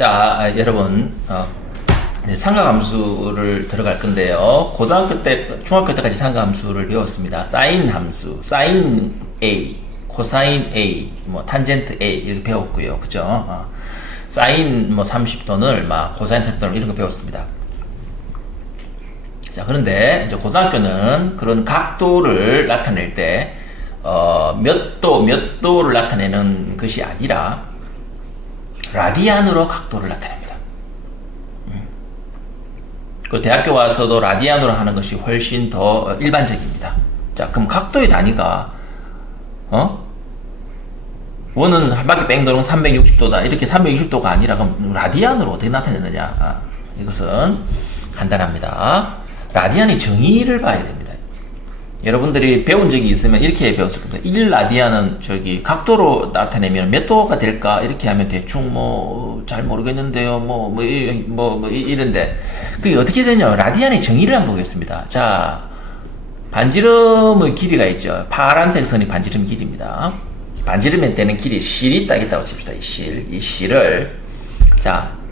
여러분, 이제 상가함수를 들어갈 건데요. 고등학교 때, 중학교 때까지 상가함수를 배웠습니다. 사인 함수, 사인 A, 코사인 A, 뭐 탄젠트 A 이렇게 배웠고요. 그죠? 사인 뭐 30도는 막 코사인 30도는 이런 거 배웠습니다. 자, 그런데 이제 고등학교는 그런 각도를 나타낼 때 몇 도를 나타내는 것이 아니라 라디안으로 각도를 나타냅니다. 그 대학교 와서도 라디안으로 하는 것이 훨씬 더 일반적입니다. 자, 그럼 각도의 단위가 원은 한 바퀴 뺑 도는 360도다. 이렇게 360도가 아니라 그럼 라디안으로 어떻게 나타내느냐? 이것은 간단합니다. 라디안의 정의를 봐야 됩니다. 여러분들이 배운 적이 있으면 이렇게 배웠을 겁니다. 1라디안은 저기 각도로 나타내면 몇 도가 될까? 이렇게 하면 대충 잘 모르겠는데요. 이런데 그게 어떻게 되냐? 라디안의 정의를 한번 보겠습니다. 자, 반지름의 길이가 있죠. 파란색 선이 반지름 길이입니다. 반지름에 떼는 길이 실이 딱 있다고 칩시다. 이 실을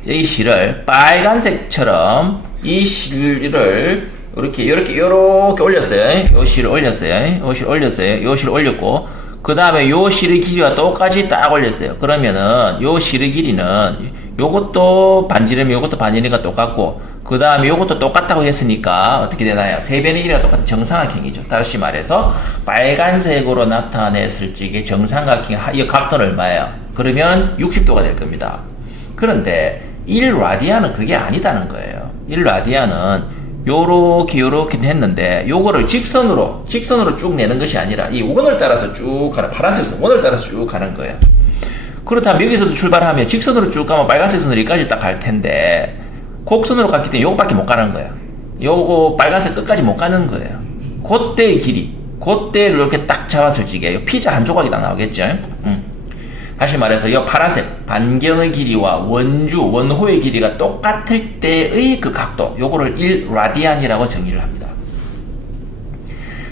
이 실을 빨간색처럼 이 실을 이렇게 올렸어요. 요 실을 올렸어요. 요 실을 올렸고, 그 다음에 요 실의 길이와 똑같이 딱 올렸어요. 그러면은 요 실의 길이는 요것도 반지름, 요것도 반지름과 똑같고, 그 다음에 요것도 똑같다고 했으니까 어떻게 되나요? 세 변의 1이가 똑같은 정삼각형이죠. 다시 말해서 빨간색으로 나타냈을 적에 정삼각형 이 각도는 얼마예요? 그러면 60도가 될 겁니다. 그런데 1라디안은 그게 아니다는 거예요. 1라디안은 요렇게 했는데 요거를 직선으로 쭉 내는 것이 아니라 이 원을 따라서 쭉 가는, 파란색 선 원을 따라서 쭉 가는 거예요. 그렇다면 여기서도 출발하면 직선으로 쭉 가면 빨간색 선으로 여기까지 딱 갈 텐데 곡선으로 갔기 때문에 요거밖에 못 가는 거예요. 요거 빨간색 끝까지 못 가는 거예요. 그때의 길이, 그때를 이렇게 딱 잡았을 적에 피자 한 조각이 딱 나오겠죠. 다시 말해서 이 파란색 반경의 길이와 원호의 길이가 똑같을 때의 그 각도, 요거를 1라디안이라고 정의를 합니다.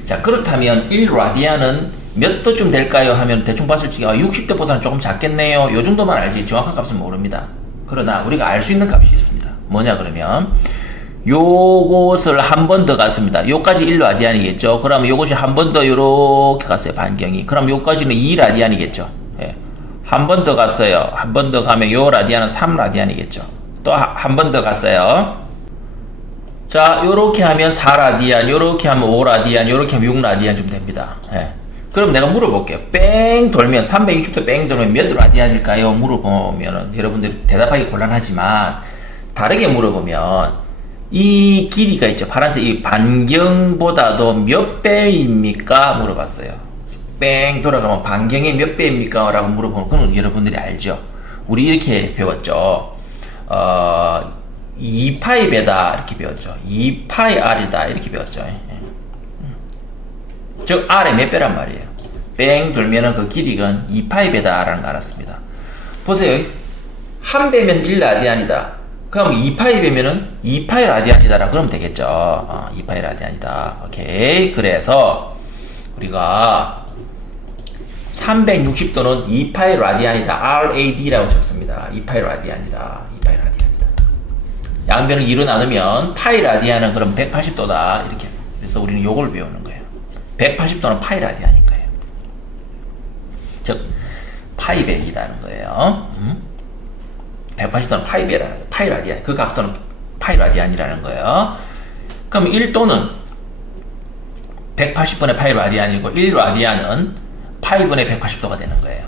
자, 그렇다면 1라디안은 몇 도쯤 될까요? 하면 대충 봤을 적에 60도보다는 조금 작겠네요. 요 정도만 알지 정확한 값은 모릅니다. 그러나 우리가 알 수 있는 값이 있습니다. 뭐냐 그러면 요것을 한 번 더 갔습니다. 요까지 1라디안이겠죠. 그러면 요것이 한 번 더 요렇게 갔어요. 반경이. 그럼 요까지는 2라디안이겠죠. 예. 한 번 더 갔어요. 한 번 더 가면 요 라디안은 3라디안이겠죠. 또 한 번 더 갔어요. 자, 요렇게 하면 4라디안, 요렇게 하면 5라디안, 요렇게 하면 6라디안 좀 됩니다. 예. 그럼 내가 물어볼게요. 뺑 돌면 360도 뺑 돌면 몇 라디안일까요? 물어보면 여러분들이 대답하기 곤란하지만 다르게 물어보면 이 길이가 있죠. 파란색 이 반경보다도 몇 배입니까? 물어봤어요. 뺑 돌아가면 반경의 몇 배입니까? 라고 물어보면 그건 여러분들이 알죠. 우리 이렇게 배웠죠. 2파이 배다 이렇게 배웠죠. 2파이 R이다 이렇게 배웠죠. 즉 R의 몇 배란 말이에요. 뺑 돌면은 그 길이가 2파이 배다 라는 거 알았습니다. 보세요. 한 배면 1라디안이다. 그럼 2파이 배면은 2파이 라디안이다 라고 그러면 되겠죠. 2파이 라디안이다. 오케이. 그래서 우리가 360도는 2파이 라디안이다. RAD라고 적습니다. 2파이 라디안이다. 2파이 라디안이다. 양변을 2로 나누면 파이 라디안은 그럼 180도다. 이렇게. 그래서 우리는 요걸 배우는 거예요. 180도는 파이 라디안인 거예요. 즉 파이 배이라는 거예요. 180도는 파이 배라는 거예요. 파이 라디안. 그 각도는 파이 라디안이라는 거예요. 그럼 1도는 180분의 파이 라디안이고 1라디안은 파이분의 180도가 되는 거예요.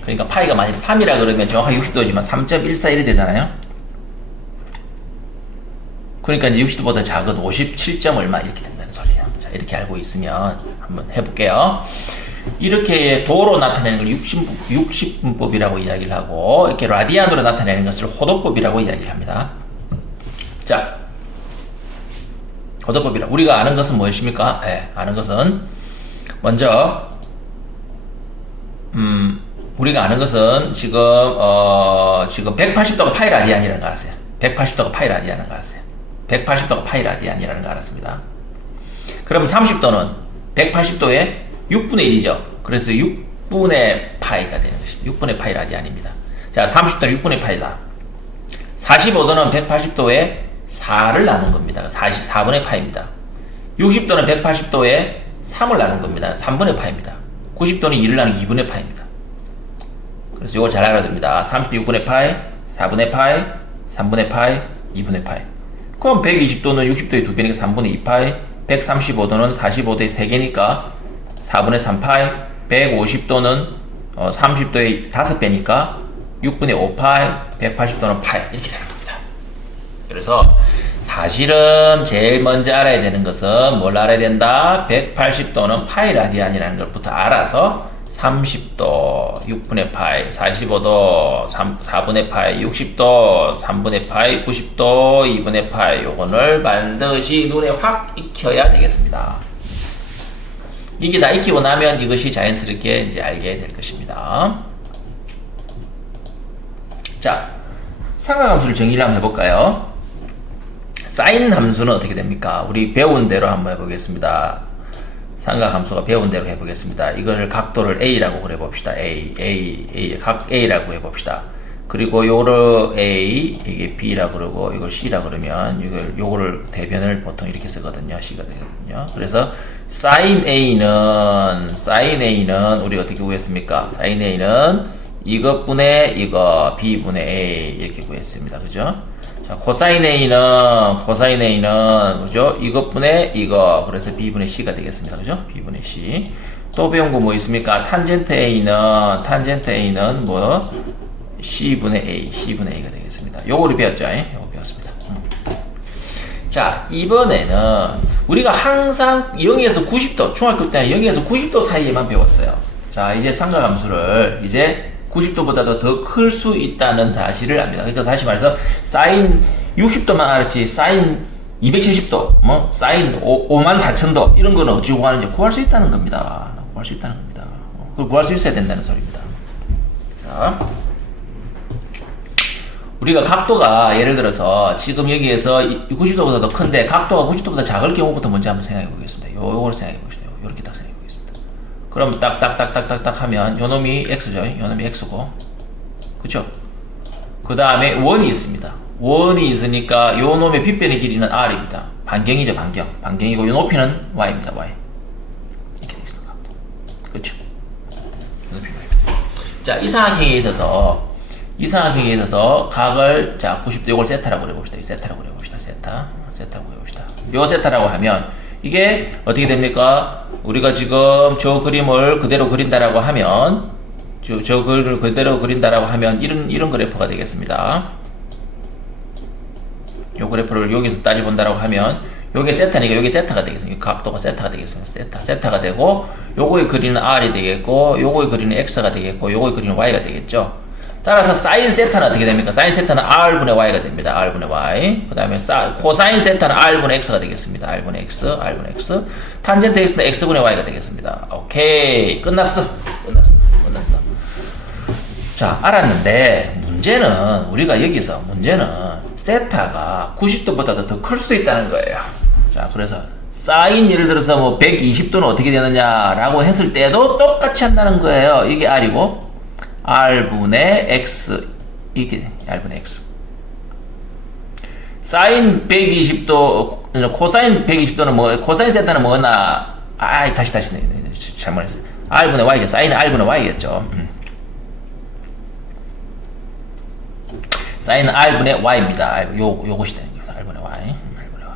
그러니까 파이가 만약 3이라 그러면 정확하게 60도지만 3.141이 되잖아요. 그러니까 이제 60도보다 작은 57점 얼마 이렇게 된다는 소리예요. 자, 이렇게 알고 있으면 한번 해볼게요. 이렇게 도로 나타내는 걸 60분법이라고 이야기를 하고 이렇게 라디안으로 나타내는 것을 호도법이라고 이야기를 합니다. 자, 호도법이라 우리가 아는 것은 무엇입니까? 아는 것은 먼저 우리가 아는 것은 지금 180도가 파이 라디안이라는 거 알았어요. 180도가 파이 라디안이라는 거 알았어요. 180도가 파이 라디안이라는 거 알았습니다. 그럼 30도는 180도에 6분의 1이죠. 그래서 6분의 파이가 되는 것입니다. 6분의 파이 라디안입니다. 자, 30도는 6분의 파이다. 45도는 180도에 4를 나눈 겁니다. 4분의 파입니다. 60도는 180도에 3을 나눈 겁니다. 3분의 파입니다. 90도는 2를 나눈 2분의 파입니다. 그래서 이걸 잘 알아야 됩니다. 36분의 파이, 4분의 파이, 3분의 파이, 2분의 파이. 그럼 120도는 60도의 2배니까 3분의 2파이, 135도는 45도의 3개니까 4분의 3파이, 150도는 30도의 5배니까 6분의 5파이, 180도는 파이. 이렇게 되는 겁니다. 그래서 사실은 제일 먼저 알아야 되는 것은 뭘 알아야 된다? 180도는 파이 라디안이라는 것부터 알아서 30도, 6분의 파이, 45도, 4분의 파이, 60도, 3분의 파이, 90도, 2분의 파이 요거를 반드시 눈에 확 익혀야 되겠습니다. 이게 다 익히고 나면 이것이 자연스럽게 이제 알게 될 것입니다. 자, 삼각함수를 정의를 한번 해볼까요? 사인 함수는 어떻게 됩니까? 우리 배운 대로 한번 해보겠습니다. 삼각함수가 배운 대로 해보겠습니다. 이걸 각도를 A라고 그려봅시다. 각 A라고 해봅시다. 그리고 요를 A, 이게 B라고 그러고, 이걸 C라고 그러면, 요거를 대변을 보통 이렇게 쓰거든요. C가 되거든요. 그래서, sin A는, 우리가 어떻게 구했습니까? sin A는 이것분의 이거, B분의 A, 이렇게 구했습니다. 그죠? 자, 코사인 A는, 그죠? 이것분의 이거, 그래서 B분의 C가 되겠습니다. 그죠? B분의 C. 또 배운 거 뭐 있습니까? 탄젠트 A는 뭐? C분의 A가 되겠습니다. 요거를 배웠죠? 요거 배웠습니다. 자, 이번에는 우리가 항상 0에서 90도, 중학교 때는 0에서 90도 사이에만 배웠어요. 자, 이제 삼각함수를 이제 90도보다도 더 클 수 있다는 사실을 압니다. 그러니까 다시 말해서 사인 60도만 알았지 사인 270도, 뭐 사인 54,000도 이런 거는 어찌 구하는지 구할 수 있다는 겁니다. 그걸 구할 수 있어야 된다는 소리입니다. 자, 우리가 각도가 예를 들어서 지금 여기에서 90도보다 더 큰데 각도가 90도보다 작을 경우부터 먼저 한번 생각해 보겠습니다. 요걸 생각해 보시죠. 요렇게 딱 생각해 보겠습니다. 그럼 딱딱딱딱딱 하면 요 놈이 x죠. 요 놈이 x고, 그쵸? 그 다음에 원이 있습니다. 원이 있으니까 요 놈의 빗변의 길이는 r입니다. 반경이죠. 반경이고 요 높이는 y입니다. y. 이렇게 되어 있습니다. 그쵸? 높이 y입니다. 자, 이상학형에 있어서 각을, 자, 90도 요걸 세타라고 그려봅시다. 세타라고 그려봅시다. 요 세타라고 하면 이게 어떻게 됩니까? 우리가 지금 저 그림을 그대로 그린다라고 하면, 저 그림을 그대로 그린다라고 하면 이런 그래프가 되겠습니다. 요 그래프를 여기서 따져본다라고 하면 요게 세타니까 요게 세타가 되겠습니다. 각도가 세타가 되겠습니다. 세타가 되고, 요거의 그리는 r이 되겠고, 요거의 그리는 x가 되겠고, 요거의 그리는 y가 되겠죠. 따라서 사인 세타는 어떻게 됩니까? 사인 세타는 r분의 y가 됩니다. r분의 y. 그 다음에 코사인 세타는 r분의 x가 되겠습니다. r분의 x. 탄젠트 x는 x분의 y가 되겠습니다. 오케이. 끝났어. 자, 알았는데 문제는 우리가 여기서 세타가 90도보다도 더 클 수도 있다는 거예요. 자, 그래서 사인 예를 들어서 뭐 120도는 어떻게 되느냐라고 했을 때도 똑같이 한다는 거예요. 이게 r이고 r분의 x, 이게 r분의 x. 사인 120도, 코사인 120도는 뭐, 코사인 세타는 뭐나, 다시 잘못했어요. r분의 y죠. 사인은 r분의 y겠죠. 사인은 r분의 y입니다. 요것이 되는 겁니다. r분의 y.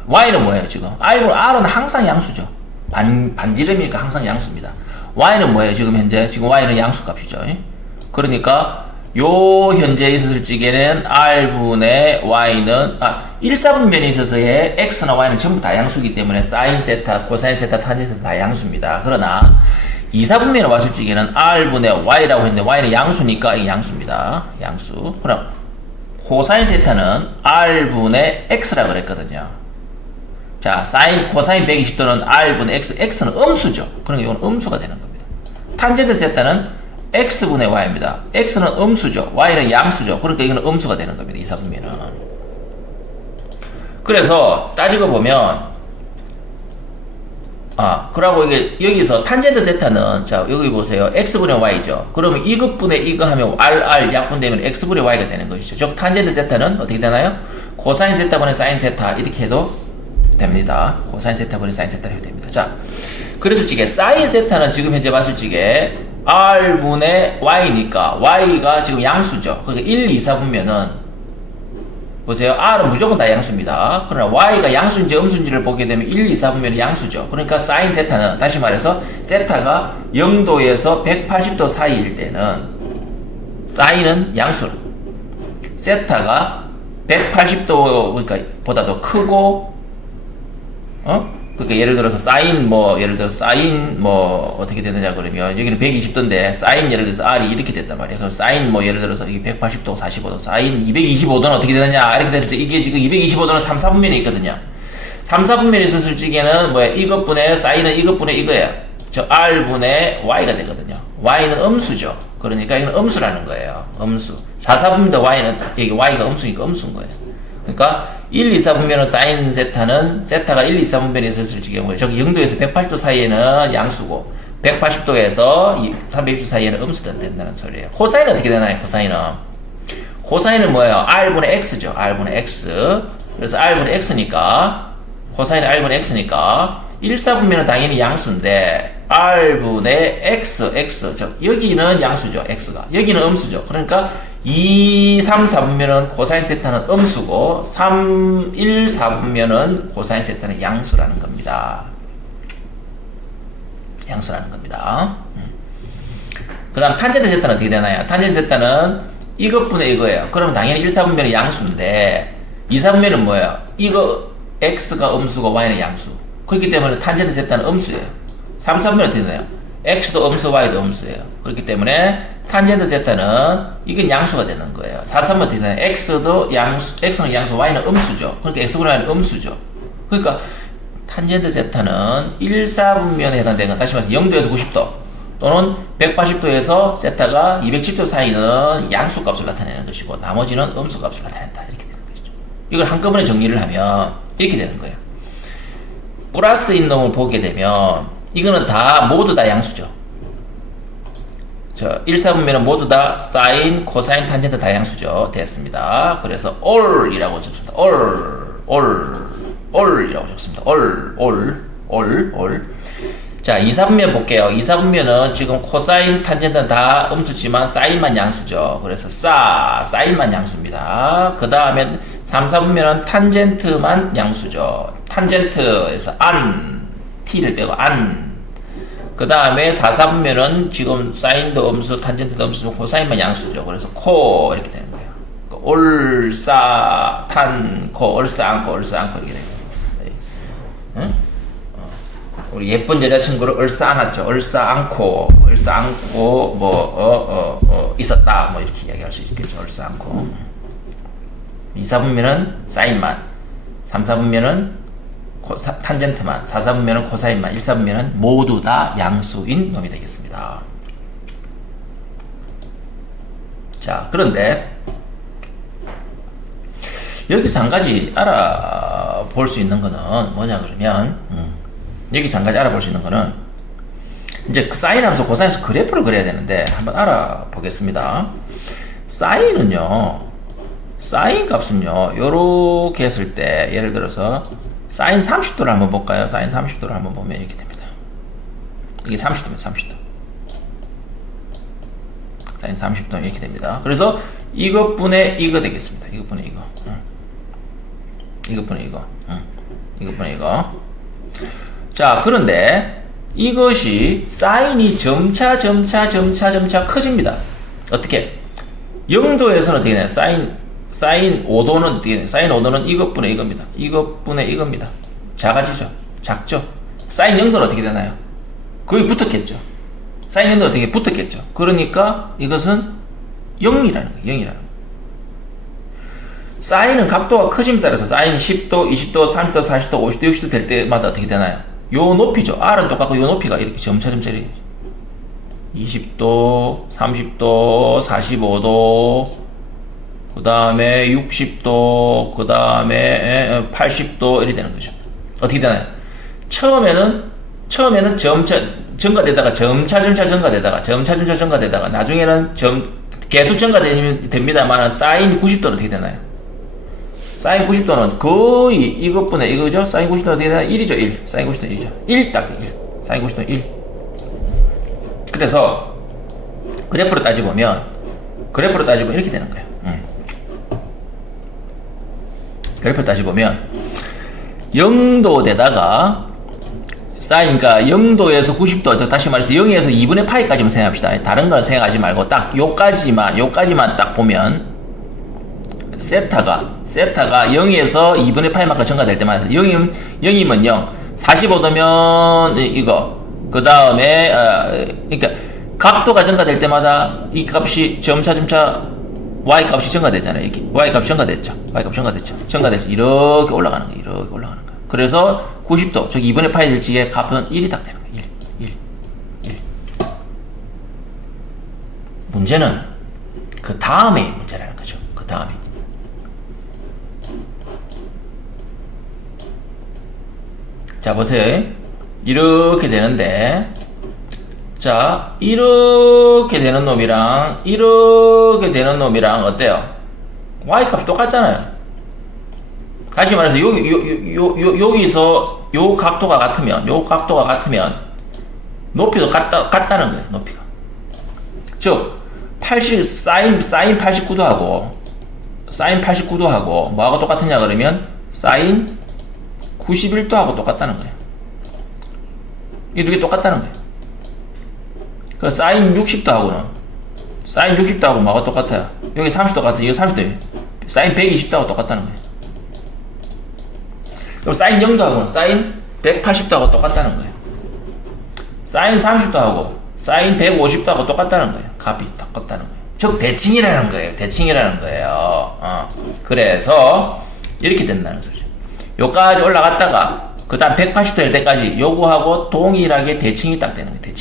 y는 뭐예요, 지금? r은 항상 양수죠. 반지름이니까 항상 양수입니다. y는 뭐예요, 지금 현재? 지금 y는 양수 값이죠. 그러니까 요 현재 있었을 적에는 r분의 y는 1사분면에 있어서의 x나 y는 전부 다 양수이기 때문에 사인 세타, 코사인 세타, 탄젠 세타 다 양수입니다. 그러나 2사분면에 왔을 적에는 r분의 y라고 했는데 y는 양수니까 이게 양수입니다. 양수. 그럼 코사인 세타는 r분의 x라고 그랬거든요. 자, 코사인 120도는 r분의 x는 음수죠. 그러니까 이건 음수가 되는 겁니다. 탄젠트 세타는 x분의 y입니다. x는 음수죠. y는 양수죠. 그러니까 이거는 음수가 되는 겁니다. 이사분면은. 그래서 따지고 보면 그러고 이게 여기서 탄젠트 세타는 자 여기 보세요. x분의 y죠. 그러면 이것분의 이거 하면 r 약분되면 x분의 y가 되는 것이죠. 즉 탄젠트 세타는 어떻게 되나요? 코사인 세타분의 사인 세타 이렇게 해도 됩니다. 코사인 세타분의 사인 세타를 해도 됩니다. 자, 그래서 지금 사인 세타는 지금 현재 봤을 적에 r분의 y니까 y가 지금 양수죠. 그러니까 1, 2, 4분면은 보세요. r은 무조건 다 양수입니다. 그러나 y가 양수인지 음수인지를 보게 되면 1, 2, 4분면이 양수죠. 그러니까 사인 세타는 다시 말해서 세타가 0도에서 180도 사이일 때는 사인은 양수, 세타가 180도 그러니까 보다 더 크고 그러니까 예를 들어서 사인 어떻게 되느냐 그러면 여기는 120도인데 사인 예를 들어서 r이 이렇게 됐단 말이야. 그럼 사인 예를 들어서 이게 180도 45도 사인 225도는 어떻게 되느냐 이렇게 됐을 때 이게 지금 225도는 3, 4분면에 있거든요. 3, 4분면에 있었을 적에는 이것분의 사인은 이것분의 이거예요. 저 r분의 y가 되거든요. y는 음수죠. 그러니까 이건 음수라는 거예요. 음수. 4, 4분면대 y는 여기 y가 음수니까 음수인 거예요. 그러니까 1, 2, 4분면은 사인 세타는 세타가 1, 2, 4분면에 있었을 경우에 저기 0도에서 180도 사이에는 양수고 180도에서 360도 사이에는 음수가 된다는 소리예요. 코사인은 어떻게 되나요? 코사인은 뭐예요? r분의 x죠. r분의 x. 그래서 r분의 x니까 코사인은 r분의 x니까 1, 4분면은 당연히 양수인데 r분의 x 여기는 양수죠. x가 여기는 음수죠. 그러니까 2, 3, 4분면은 코사인 세타는 음수고 3, 1, 4분면은 코사인 세타는 양수라는 겁니다. 그 다음 탄젠트 세타는 어떻게 되나요? 탄젠트 세타는 이것분의 이거예요. 그러면 당연히 1, 4분면은 양수인데 2, 4분면은 뭐예요? 이거 x가 음수고 y는 양수. 그렇기 때문에 탄젠트 세타는 음수예요. 3, 4분면은 어떻게 되나요? x도 음수, y도 음수예요. 그렇기 때문에 탄젠트 세타는 이건 양수가 되는 거예요. 4, 3은 어떻게 되나요? x는 양수, y는 음수죠. 그러니까 x분의 y는 음수죠. 그러니까 탄젠트 세타는 1, 4분면에 해당되는 건 다시 말해서 0도에서 90도 또는 180도에서 세타가 210도 사이는 양수 값을 나타내는 것이고 나머지는 음수 값을 나타낸다. 이렇게 되는 것이죠. 이걸 한꺼번에 정리를 하면 이렇게 되는 거예요. 플러스인 놈을 보게 되면 이거는 모두 다 양수죠. 1, 4분면은 모두 다 사인, 코사인, 탄젠트 다 양수죠. 됐습니다. 그래서 all이라고 적습니다. all이라고 적습니다. all. 자, 2, 4분면 볼게요. 2, 4분면은 지금 코사인, 탄젠트는 다 음수지만 사인만 양수죠. 그래서 사인만 양수입니다. 그 다음에 3, 4분면은 탄젠트만 양수죠. 탄젠트에서 t를 빼고 그 다음에 4, 4분면은 지금 사인도 음수, 탄젠트도 음수, 코사인만 양수죠. 그래서 코 이렇게 되는 거예요. 얼싸, 탄, 코, 얼싸, 안고 이렇게 되는 거예요. 응? 우리 예쁜 여자친구를 얼싸 안았죠. 얼싸 안고 있었다. 이렇게 이야기할 수 있겠죠. 얼싸 안고. 2, 4분면은 사인만, 3, 4분면은 탄젠트만, 4, 4분면은 코사인만, 1, 4분면은 모두 다 양수인 놈이 되겠습니다. 자, 그런데 여기서 한 가지 알아볼 수 있는 거는 뭐냐 그러면 여기서 한 가지 알아볼 수 있는 거는 이제 그 사인하면서 코사인하면서 그래프를 그려야 되는데 한번 알아보겠습니다. 사인은요, 사인 값은요 요렇게 했을 때 예를 들어서 사인 30도를 한번 볼까요? 사인 30도를 한번 보면 이렇게 됩니다. 이게 30도입니다. 30도. 사인 30도는 이렇게 됩니다. 그래서 이것분의 이거 되겠습니다. 이것분의 이거. 이것분의 이거. 이것분의 이거. 자, 그런데 이것이 사인이 점차 커집니다. 어떻게? 0도에서는 어떻게 되나요? 사인 5도는 어떻게 되나요? 사인 5도는 이것분의 이겁니다. 이것분의 이겁니다. 작아지죠? 작죠? 사인 0도는 어떻게 되나요? 거의 붙었겠죠? 사인 0도는 어떻게 붙었겠죠? 그러니까 이것은 0이라는 거예요. 0이라는 거예요. 사인은 각도가 커짐에 따라서 사인 10도, 20도, 30도, 40도, 50도, 60도 될 때마다 어떻게 되나요? 요 높이죠. R은 똑같고 요 높이가 이렇게 점차점차리 20도, 30도, 45도, 그 다음에 60도, 그 다음에 80도 이렇게 되는 거죠. 어떻게 되나요? 처음에는 처음에는 점차 증가되다가 점차 증가되다가 나중에는 계속 증가됩니다만 사인 90도는 어떻게 되나요? 사인 90도는 거의 이것분의 이거죠? 사인 90도는 어떻게 되나요? 1이죠, 1. 사인 90도는 1이죠. 1 딱 돼, 1. 사인 90도는 1. 그래서 그래프로 따져보면 이렇게 되는 거예요. 그래프로 따져보면 0도되다가 사인가 0도에서 90도, 다시 말해서 0에서 2분의 파이까지만 생각합시다. 다른 건 생각하지 말고 딱 요까지만 딱 보면 세타가 0에서 2분의 파이만큼 증가될 때마다 0이면 0, 45도면 이거, 그 다음에 그러니까 각도가 증가될 때마다 이 값이 점차 y 값이 증가되잖아요. 이렇게 y 값이 증가됐죠. 이렇게 올라가는 거예요. 그래서 90도, 저기 2분의 파이 될지의 값은 1이 딱 되는 거예요. 1. 문제는 그 다음에 문제라는 거죠. 그 다음에. 자, 보세요. 이렇게 되는데, 자, 이렇게 되는 놈이랑 이렇게 되는 놈이랑 어때요? y 값이 똑같잖아요. 다시 말해서 여기서 요 각도가 같으면 높이도 같다는 거예요. 높이가. 즉 사인 89도 하고 뭐하고 똑같으냐 그러면 사인 91도 하고 똑같다는 거예요. 이 두 개 똑같다는 거예요. 그 사인 60도 하고 뭐하고 똑같아요. 여기 30도 같아서 이거 30도, 사인 120도 하고 똑같다는 거예요. 그럼 사인 0도 하고는 사인 180도 하고 똑같다는 거예요. 사인 30도 하고 사인 150도 하고 똑같다는 거예요. 값이 똑같다는 거예요. 즉 대칭이라는 거예요. 그래서 이렇게 된다는 소리죠. 요까지 올라갔다가 그 다음 180도 될 때까지 요거하고 동일하게 대칭이 딱 되는 거예요.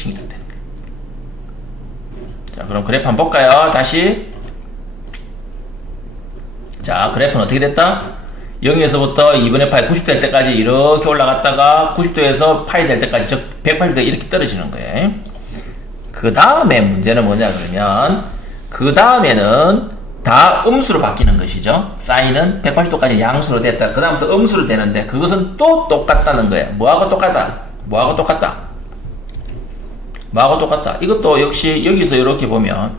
자, 그럼 그래프 한번 볼까요? 다시. 자, 그래프는 어떻게 됐다? 0에서부터 2분의 파이 90도 될 때까지 이렇게 올라갔다가 90도에서 파이 될 때까지, 즉 180도 이렇게 떨어지는 거예요. 그 다음에 문제는 뭐냐 그러면 그 다음에는 다 음수로 바뀌는 것이죠. 사인은 180도까지 양수로 됐다. 그 다음부터 음수로 되는데 그것은 또 똑같다는 거예요. 뭐하고 똑같다? 이것도 역시 여기서 이렇게 보면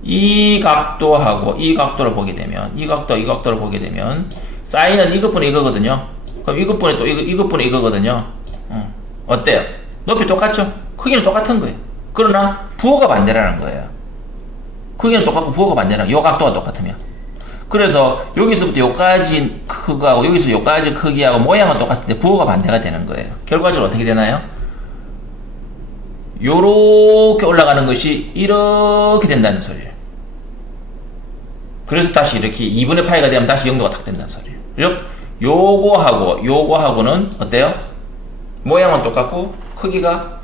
이 각도하고 이 각도를 보게 되면 이 각도를 보게 되면 사인은 이것분의 이거거든요. 그럼 이것분의 또 이것분의 이거거든요. 어때요? 높이 똑같죠? 크기는 똑같은 거예요. 그러나 부호가 반대라는 거예요. 크기는 똑같고 부호가 반대라는 거예요. 요 각도가 똑같으면. 그래서 여기서부터 요까지 크기하고 여기서 요까지 크기하고 모양은 똑같은데 부호가 반대가 되는 거예요. 결과적으로 어떻게 되나요? 요렇게 올라가는 것이 이렇게 된다는 소리예요. 그래서 다시 이렇게 2분의 파이가 되면 다시 0도가 탁 된다는 소리예요. 즉 요거하고는 어때요? 모양은 똑같고 크기가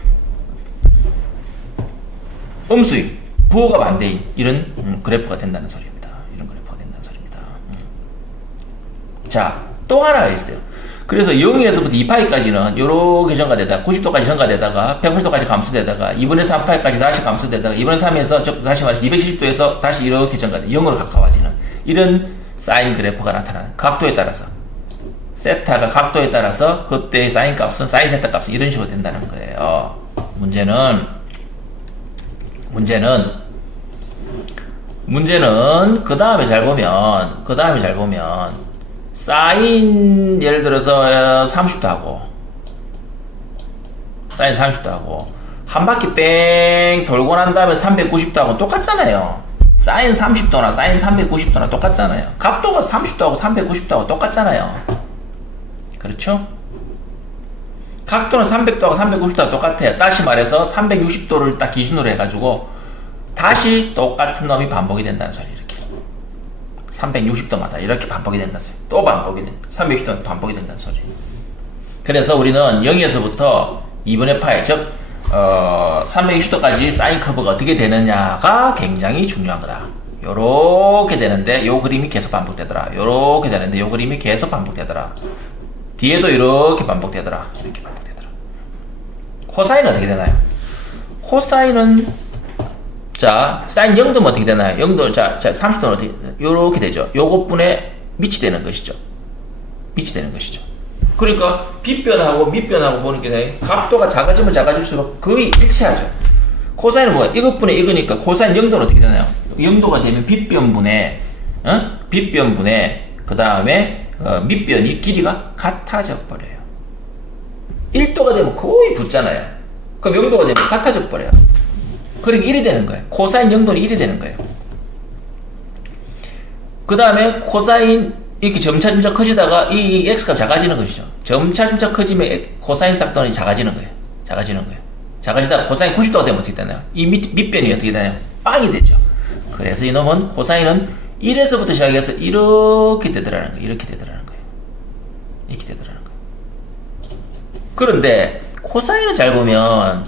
음수인, 부호가 반대인 이런 그래프가 된다는 소리입니다. 자, 또 하나가 있어요. 그래서 0에서부터 2파이까지는 요렇게 증가되다가 90도까지 증가되다가 180도까지 감소되다가 2분의 3파이까지 다시 감소되다가 2분의 3에서 다시 말해서 270도에서 다시 이렇게 증가돼 0으로 가까워지는 이런 사인 그래프가 나타나는 각도에 따라서 세타가 각도에 따라서 그때의 사인 값은 사인 세타 값은 이런 식으로 된다는 거예요. 문제는 그 다음에 잘 보면 사인 예를 들어서 30도 하고 사인 30도 하고 한 바퀴 뺑 돌고 난 다음에 390도 하고 똑같잖아요. 사인 30도나 사인 390도나 똑같잖아요. 각도가 30도하고 390도하고 똑같잖아요. 그렇죠? 각도는 300도하고 390도하고 똑같아요. 다시 말해서 360도를 딱 기준으로 해가지고 다시 똑같은 놈이 반복이 된다는 소리. 이렇게 360도마다 이렇게 반복이 된다는 소리. 또 반복이 된다. 360도 반복이 된다는 소리. 그래서 우리는 0에서부터 2분의 파이, 즉 360도까지 사인 커브가 어떻게 되느냐가 굉장히 중요한 거다. 요렇게 되는데 요 그림이 계속 반복되더라. 요렇게 되는데 요 그림이 계속 반복되더라. 뒤에도 이렇게 반복되더라. 이렇게 반복되더라. 코사인은 어떻게 되나요? 코사인은 자 사인 0도면 어떻게 되나요? 0도 자 30도는 어떻게 요렇게 되죠. 요것분에 밑이 되는 것이죠. 밑이 되는 것이죠. 그러니까 빗변하고 밑변하고 보는 게 각도가 작아지면 작아질수록 거의 일치하죠. 코사인은 뭐야? 이것분에 이거니까 코사인 0도는 어떻게 되나요? 0도가 되면 빗변분에 빗변분에 그 다음에 밑변이 길이가 같아져 버려요. 1도가 되면 거의 붙잖아요. 그럼 0도가 되면 같아져 버려요. 그러니까 1이 되는 거예요. 코사인 0도는 1이 되는 거예요. 그 다음에 코사인 이렇게 점차점차 커지다가 이 x가 작아지는 것이죠. 점차점차 커지면 코사인 싹돈이 작아지는 거예요. 작아지는 거예요. 작아지다가 코사인 90도가 되면 어떻게 되나요? 이 밑변이 어떻게 되나요? 빵이 되죠. 그래서 이놈은 코사인은 1에서부터 시작해서 이렇게 되더라는 거예요. 이렇게 되더라는 거예요. 이렇게 되더라는 거예요. 그런데 코사인을 잘 보면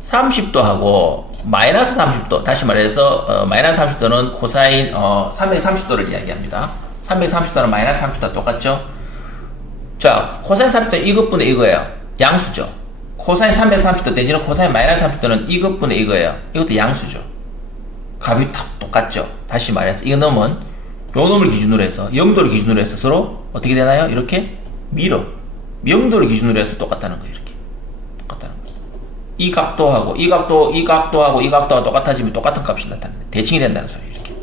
30도하고 마이너스 30도, 다시 말해서 마이너스 30도는 코사인 330도를 이야기합니다. 330도는 마이너스 30도와 똑같죠? 자, 코사인 30도는 이것분의 이거예요. 양수죠. 코사인 330도 내지는 코사인 마이너스 30도는 이것분의 이거예요. 이것도 양수죠. 값이 다 똑같죠. 다시 말해서 이 놈은 요 놈을 기준으로 해서 0도를 기준으로 해서 서로 어떻게 되나요? 이렇게 밀어 0도를 기준으로 해서 똑같다는 거예요. 이렇게 똑같다는 거예요. 이 각도하고 이 각도가 똑같아지면 똑같은 값이 나타납니다. 대칭이 된다는 소리예요. 이렇게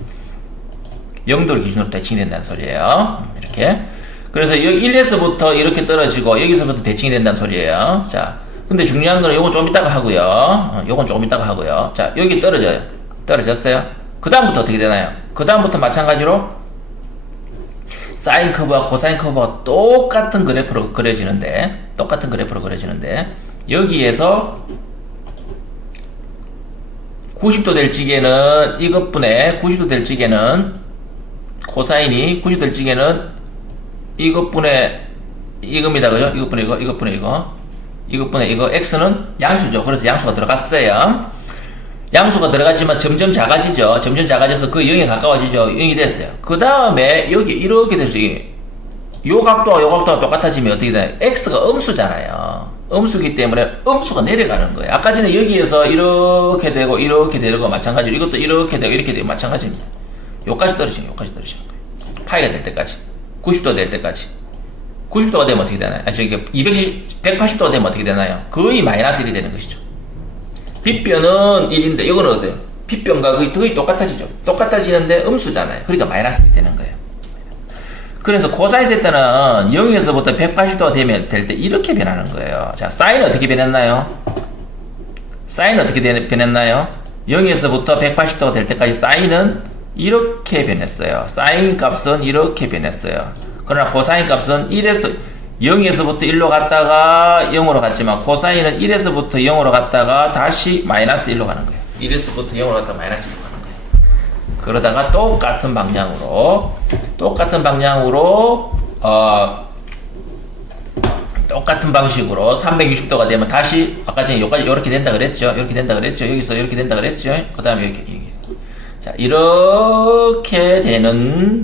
0도를 기준으로 대칭이 된다는 소리예요. 이렇게. 그래서 1에서부터 이렇게 떨어지고 여기서부터 대칭이 된다는 소리예요. 자, 근데 중요한 거는 요건 좀 이따가 하고요. 요건 조금 이따가 하고요. 자, 여기 떨어져요. 떨어졌어요. 그 다음부터 어떻게 되나요? 그 다음부터 마찬가지로 사인 커브와 코사인 커브가 똑같은 그래프로 그려지는데 여기에서 90도 될 지게는 이것분에 90도 될 지게는 코사인이 90도 될 지게는 이것분에 이겁니다. 그죠? 이것분에 이거 x는 양수죠. 그래서 양수가 들어갔어요. 양수가 들어갔지만 점점 작아지죠. 점점 작아져서 그 0에 가까워지죠. 0이 됐어요. 그 다음에 여기 이렇게 됐죠. 요 각도와 요 각도가 똑같아지면 어떻게 되나요? x가 음수잖아요. 음수기 때문에 음수가 내려가는 거예요. 아까 전에 여기에서 이렇게 되고 이렇게 되고 마찬가지로 이것도 이렇게 되고 이렇게 되고 마찬가지입니다. 요까지 떨어지는 거예요. 파이가 될 때까지 90도 될 때까지 90도가 되면 어떻게 되나요? 180도가 되면 어떻게 되나요? 거의 마이너스 1이 되는 것이죠. 빗변은 1인데 이거는 어때요? 빗변과 거의 똑같아지죠. 똑같아지는데 음수잖아요. 그러니까 마이너스 1이 되는 거예요. 그래서 코사인 세타는 0에서부터 180도가 될 때 이렇게 변하는 거예요. 자, 사인은 어떻게 변했나요? 0에서부터 180도가 될 때까지 사인은 이렇게 변했어요. 사인 값은 이렇게 변했어요. 그러나 코사인 값은 0에서부터 1로 갔다가 0으로 갔지만 코사인은 1에서부터 0으로 갔다가 다시 마이너스 1로 가는 거예요. 1에서부터 0으로 갔다가 마이너스 1로 가는 거예요. 그러다가 똑같은 방향으로 똑같은 방식으로 360도가 되면 다시 아까 전에 여기까지 이렇게 된다 그랬죠. 여기서 이렇게 된다 그랬죠. 그 다음에 이렇게. 자, 이렇게 되는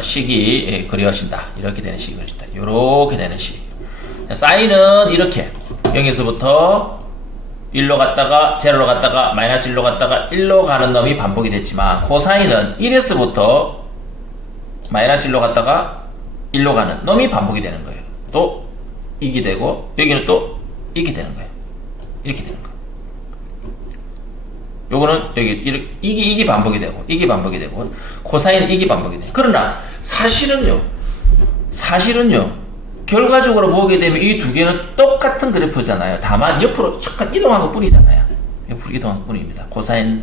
식이 그려진다. 이렇게 되는 식이 그려진다. 이렇게 되는 식. 사인은 이렇게 0에서부터 1로 갔다가 0로 갔다가 마이너스 1로 갔다가 1로 가는 놈이 반복이 됐지만 코사인은 1에서부터 마이너스 1로 갔다가 1로 가는 놈이 반복이 되는 거예요. 또 이게 되고 여기는 또 이게 되는 거예요. 이렇게 되는 거예요. 요거는 여기 이게 반복이 되고 이게 반복이 되고 코사인은 이게 반복이 돼요. 그러나 사실은요 결과적으로 보게 되면 이 두 개는 똑같은 그래프잖아요. 다만 옆으로 잠깐 이동한 것 뿐이잖아요. 옆으로 이동한 것 뿐입니다. 코사인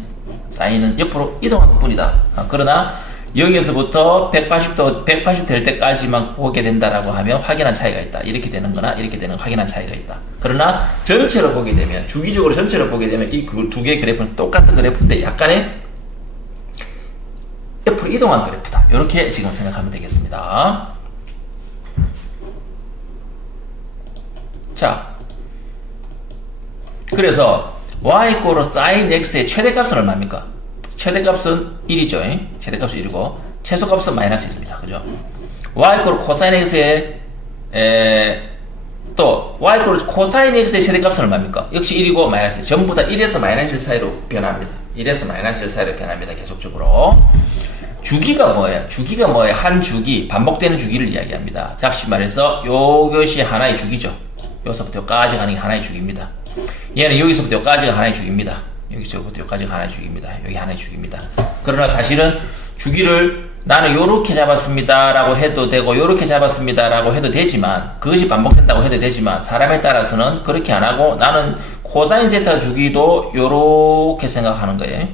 사인은 옆으로 이동한 것 뿐이다. 그러나 0에서부터 180 될 때까지만 보게 된다라고 하면 확연한 차이가 있다. 이렇게 되는 거나 이렇게 되는 확연한 차이가 있다. 그러나 전체로 보게 되면 주기적으로 전체로 보게 되면 이 두 개의 그래프는 똑같은 그래프인데 약간의 옆으로 이동한 그래프다. 이렇게 지금 생각하면 되겠습니다. 자, 그래서 y = sin x의 최대값은 얼마입니까? 최대값은 1이죠. 최대값은 1이고 최소값은 마이너스 1입니다. 그죠? y 이퀄 코사인 x의 또 y 이퀄 코사인 x의 최대값은 얼마입니까? 역시 1이고 마이너스 1. 전부 다 1에서 마이너스 1 사이로 변합니다. 1에서 마이너스 1 사이로 변합니다. 계속적으로. 주기가 뭐예요? 주기가 뭐예요? 한 주기, 반복되는 주기를 이야기합니다. 다시 말해서 요것이 하나의 주기죠. 여기서부터 여기까지 가는 게 하나의 주기입니다. 얘는 여기서부터 여기까지가 하나의 주기입니다. 여기서부터 여기까지가 하나의 주기입니다. 여기 하나의 주기입니다. 그러나 사실은 주기를 나는 요렇게 잡았습니다 라고 해도 되고 요렇게 잡았습니다 라고 해도 되지만 그것이 반복된다고 해도 되지만 사람에 따라서는 그렇게 안 하고 나는 코사인 세타 주기도 요렇게 생각하는 거예요.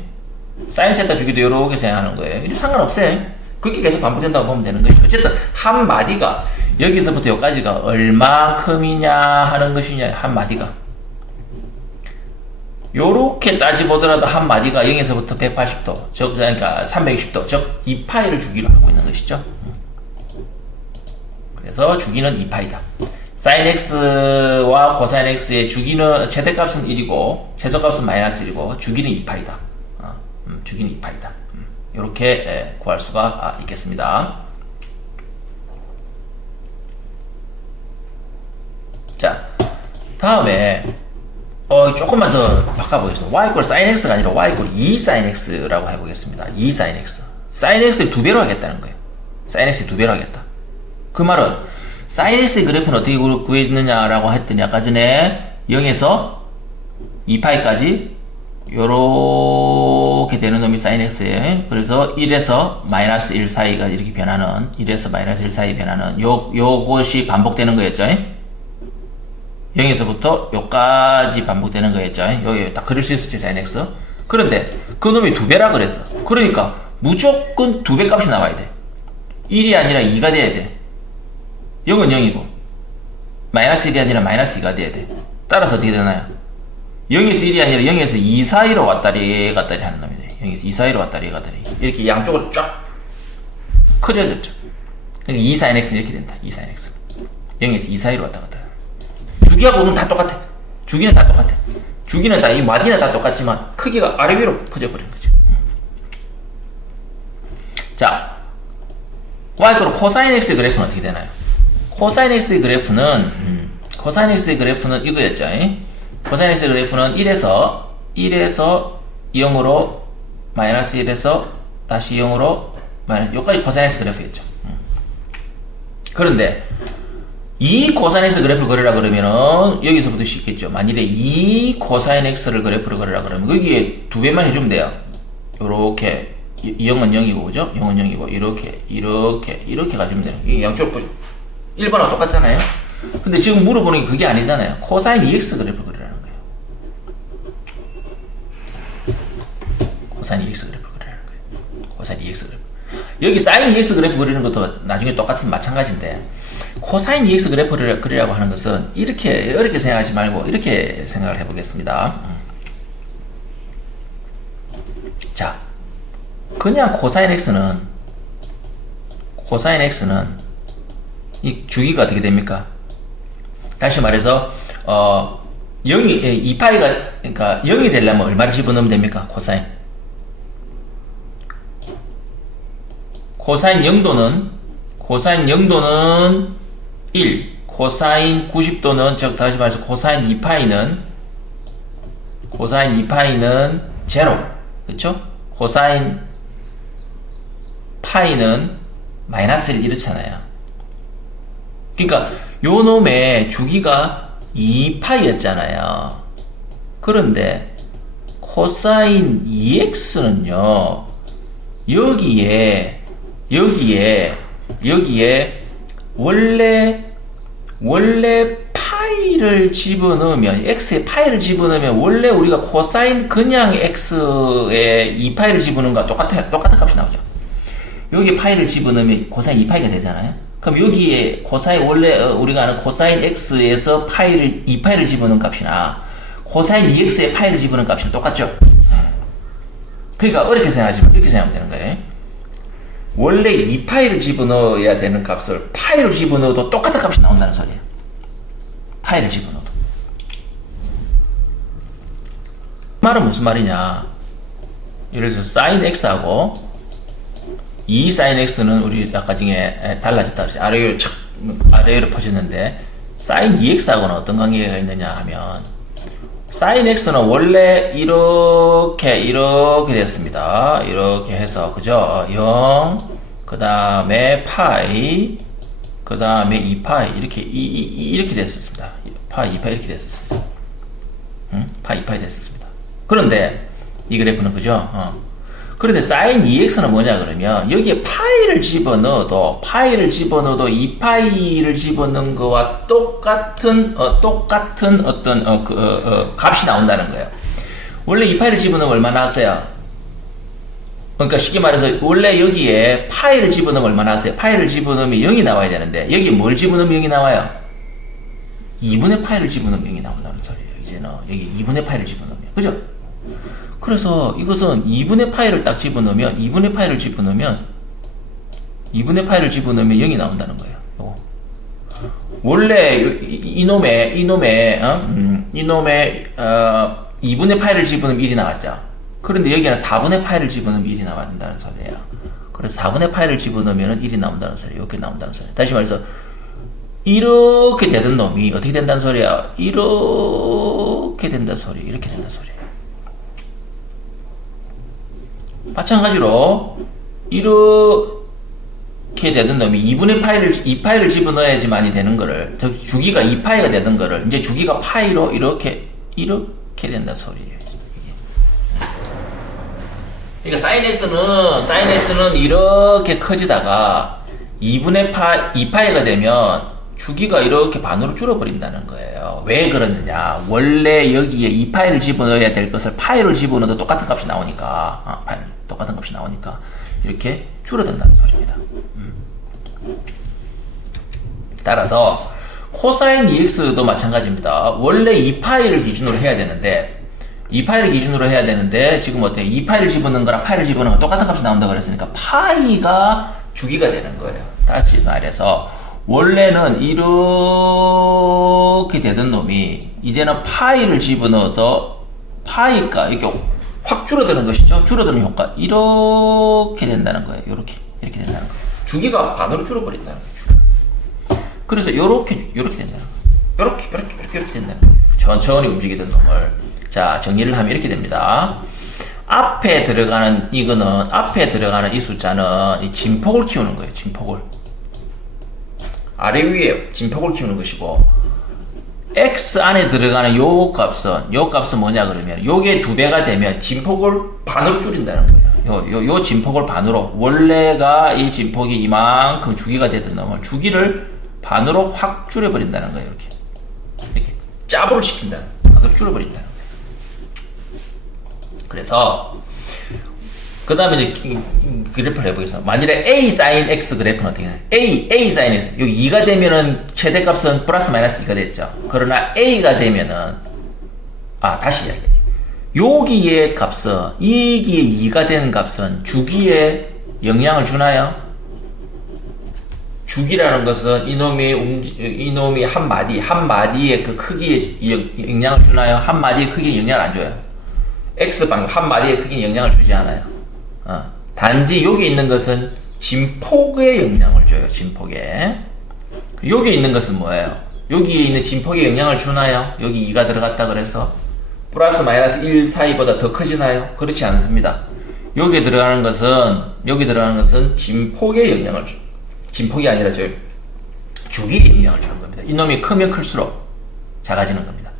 사인 세타 주기도 요렇게 생각하는 거예요. 이게 상관없어요. 그렇게 계속 반복된다고 보면 되는 거죠. 어쨌든 한 마디가 여기서부터 여기까지가 얼만큼이냐 하는 것이냐. 한 마디가 요렇게 따지보더라도 한 마디가 0에서부터 180도 그러니까 360도 즉 2파이를 주기로 하고 있는 것이죠. 그래서 주기는 2파이다. 사인 x와 코사인 x의 주기는 최대값은 1이고 최소값은 마이너스 1이고 주기는 2파이다. 주기는 2파이다. 이렇게 구할 수가 있겠습니다. 자, 다음에 조금만 더 바꿔보겠습니다. y 이퀄 sin x가 아니라 y 이퀄 2 sin x라고 해보겠습니다. 2 sin x. sin x를 2배로 하겠다는 거예요. sin x를 2배로 하겠다. 그 말은 sin x의 그래프는 어떻게 구했느냐라고 했더니 아까 전에 0에서 2파이까지 요렇게 되는 놈이 sin x에 그래서 1에서 마이너스 1 사이가 이렇게 변하는 1에서 마이너스 1 사이 변하는 요것이 반복되는 거였죠. 0에서부터 요까지 반복되는 거였죠. 여기 딱 그릴 수 있었지 sin x. 그런데 그 놈이 2배라 그랬어. 그러니까 무조건 2배 값이 나와야 돼. 1이 아니라 2가 돼야 돼. 0은 0이고 마이너스 1이 아니라 마이너스 2가 돼야 돼. 따라서 어떻게 되나요? 0에서 1이 아니라 0에서 2 사이로 왔다리 갔다리 하는 놈이 돼. 0에서 2 사이로 왔다리 갔다리. 이렇게 양쪽으로 쫙 커져졌죠. 그러니까 2 sin x는 이렇게 된다. 2 sin x. 0에서 2 사이로 왔다 갔다. 주기하고는 다 똑같아. 주기는 다 똑같아. 주기는 다, 이 마디는 다 똑같지만 크기가 아래 위로 퍼져버리는 거죠. 자, y 이퀄 코사인 x의 그래프는 어떻게 되나요? 코사인 x의 그래프는 이거였죠. 코사인 x의 그래프는 1에서 0으로 마이너스 1에서 다시 0으로 마이너스 여기까지 코사인 x 그래프였죠. 그런데 이 코사인 x 그래프를 그리라 그러면은 여기서부터 쉽겠죠. 만일에 이 코사인 x를 그래프를 그리라 그러면 여기에 2배만 해주면 돼요. 요렇게 0은 0이고 그죠? 0은 0이고 이렇게 가주면 돼요. 이 양쪽 1번하고 똑같잖아요. 근데 지금 물어보는 게 그게 아니잖아요. 코사인 2x 그래프를 그리라는 거예요. 코사인 2x 그래프를 그리라는 거예요. 코사인 2x 그래프. 여기 사인 2x 그래프 그리는 것도 나중에 똑같은 마찬가지인데 코사인 2x 그래프를 그리라고 하는 것은 이렇게 어렵게 생각하지 말고 이렇게 생각을 해보겠습니다. 자, 그냥 코사인 x는 이 주기가 어떻게 됩니까? 다시 말해서 2파이가 그러니까 0이 되려면 얼마를 집어넣으면 됩니까? 코사인 0도는 1, 코사인 90도는 즉 다시 말해서 코사인 2파이는 0, 그렇죠? 코사인 파이는 마이너스 1 이렇잖아요. 그러니까 요 놈의 주기가 2파이였잖아요. 그런데 코사인 2x는요 여기에 원래 파이를 집어넣으면 x에 파이를 집어넣으면 원래 우리가 코사인 그냥 x에 2파이를 집어넣은 거와 똑같은 값이 나오죠. 여기 파이를 집어넣으면 코사인 2파이가 되잖아요. 그럼 여기에 코사인 원래 우리가 아는 코사인 x에서 2파이를 집어넣은 값이나 코사인 2x에 파이를 집어넣은 값이랑 똑같죠. 그러니까 어렵게 생각하지 말고 이렇게 생각하면 되는 거예요. 원래 2파이를 집어넣어야 되는 값을 파이를 집어넣어도 똑같은 값이 나온다는 소리예요. 파이를 집어넣어도. 그 말은 무슨 말이냐? 예를 들어서 sin x하고 2 sin x는 우리 아까 중에 달라졌다 그랬지. 아래로 퍼졌는데 sin 2x하고는 어떤 관계가 있느냐 하면 sin x는 원래 이렇게 됐습니다. 이렇게 해서 그죠? 0 그 다음에 파이 그 다음에 2파이 이렇게 됐었습니다. 파이 2파이 이렇게 됐었습니다. 파이 2파이 됐었습니다. 그런데 이 그래프는 그죠? 그런데 sin 2x는 뭐냐 그러면 여기에 파이를 집어넣어도 2파이를 집어넣은 거와 똑같은 어떤 값이 나온다는 거예요. 원래 2파이를 집어넣으면 얼마 나왔어요? 그러니까 쉽게 말해서 원래 여기에 파이를 집어넣으면 얼마 나왔어요? 파이를 집어넣으면 0이 나와야 되는데 여기에 뭘 집어넣으면 0이 나와요? 2분의 파이를 집어넣으면 0이 나온다는 소리예요. 이제는 여기 2분의 파이를 집어넣으면 그죠? 그래서 이것은 2분의 파이를 딱 집어넣으면 2분의 파이를 집어넣으면 0이 나온다는 거예요. 요거. 원래 이놈의 2분의 파이를 집어넣으면 1이 나왔죠. 그런데 여기는 4분의 파이를 집어넣으면 1이 나온다는 소리예요. 그래서 4분의 파이를 집어넣으면 1이 나온다는 소리예요. 이렇게 나온다는 소리예요. 다시 말해서 이렇게 되던 놈이 어떻게 된다는 소리야? 이렇게 된다는 소리, 이렇게 된다는 소리예요. 마찬가지로 이렇게 되던 놈이 2파이를 집어넣어야지만이 되는 거를 주기가 2파이가 되던 거를 이제 주기가 파이로 이렇게 된다는 소리예요. 그러니까 sin x는 이렇게 커지다가 2파이가 되면 주기가 이렇게 반으로 줄어버린다는 거예요. 왜 그러느냐? 원래 여기에 2파이를 집어넣어야 될 것을 파이를 집어넣어도 똑같은 값이 나오니까 이렇게 줄어든다는 소리입니다. 따라서 코사인 2x도 마찬가지입니다. 원래 2파이를 기준으로 해야 되는데 지금 어때요? 2파이를 집어넣은 거랑 파이를 집어넣은 거 똑같은 값이 나온다고 그랬으니까 파이가 주기가 되는 거예요. 다시 말해서 원래는 이렇게 되던 놈이 이제는 파이를 집어넣어서 파이가 이렇게 확 줄어드는 것이죠. 줄어드는 효과 이렇게 된다는 거예요. 이렇게 된다는 거예요. 주기가 반으로 줄어버린다는 거예요. 그래서 이렇게 된다는 거예요. 이렇게 된다는 거예요. 천천히 움직이던 놈을 자 정리를 하면 이렇게 됩니다. 앞에 들어가는 이 숫자는 이 진폭을 키우는 거예요. 진폭을 아래 위에 진폭을 키우는 것이고 x 안에 들어가는 요 값은 뭐냐 그러면 요게 2배가 되면 진폭을 반으로 줄인다는 거예요. 요 진폭을 반으로 원래가 이 진폭이 이만큼 주기가 되던 놈을 주기를 반으로 확 줄여버린다는 거예요. 이렇게 짜부를 시킨다는 거예요. 반으로 줄여버린다는 거예요. 그래서 그 다음에 이제 그래프를 해보겠습니다. 만일에 A sin X 그래프는 어떻게 해요? A sin X 여기 2가 되면은 최대값은 플러스 마이너스 2가 됐죠. 그러나 A가 되면은 다시 이야기해요. 여기의 값은 이기에 2가 되는 값은 주기에 영향을 주나요? 주기라는 것은 이놈이 한 마디의 그 크기에 영향을 주나요? 한 마디의 크기에 영향을 안 줘요. X방향 한 마디의 크기에 영향을 주지 않아요. 단지 여기 있는 것은 진폭에 영향을 줘요. 진폭에. 여기 있는 것은 뭐예요? 여기에 있는 진폭에 영향을 주나요? 여기 2가 들어갔다 그래서 플러스 마이너스 1 사이보다 더 커지나요? 그렇지 않습니다. 여기 들어가는 것은 진폭에 영향을 줘요. 진폭이 아니라 주기에 영향을 주는 겁니다. 이놈이 크면 클수록 작아지는 겁니다.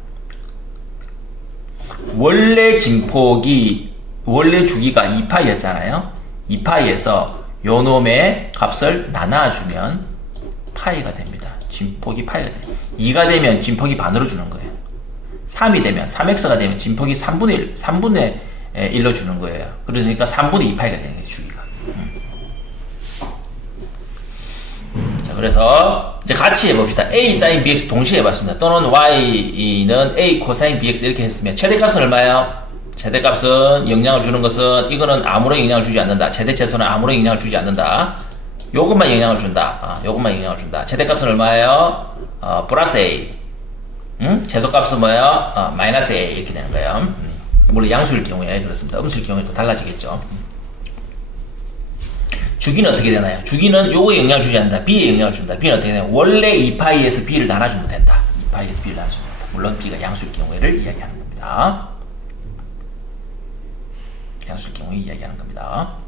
원래 주기가 2파이였잖아요. 2파이에서 요 놈의 값을 나눠주면 파이가 됩니다. 진폭이 파이가 돼요. 2가 되면 진폭이 반으로 주는 거예요. 3이 되면 3x가 되면 진폭이 3분의 1로 주는 거예요. 그러니까 3분의 2파이가 되는 거예요. 주기가. 자, 그래서 이제 같이 해봅시다. A sin bx 동시에 해봤습니다. 또는 y는 a cosine bx 이렇게 했으면 최대값은 얼마예요? 최대값은 영향을 주는 것은 이거는 아무런 영향을 주지 않는다. 최대최소는 아무런 영향을 주지 않는다. 요것만 영향을 준다. 요것만 영향을 준다. 최대값은 얼마예요? 플러스 a. 최소값은 뭐예요? 마이너스 a 이렇게 되는 거예요. 물론 양수일 경우에 그렇습니다. 음수일 경우에 또 달라지겠죠. 주기는 어떻게 되나요? 주기는 요거에 영향을 주지 않는다. B에 영향을 준다. B는 어떻게 되나요? 원래 2파이에서 B를 나눠주면 된다. 2파이에서 B를 나눠주면 된다. 물론 B가 양수일 경우를 이야기하는 겁니다. 양수일 경우에 이야기하는 겁니다.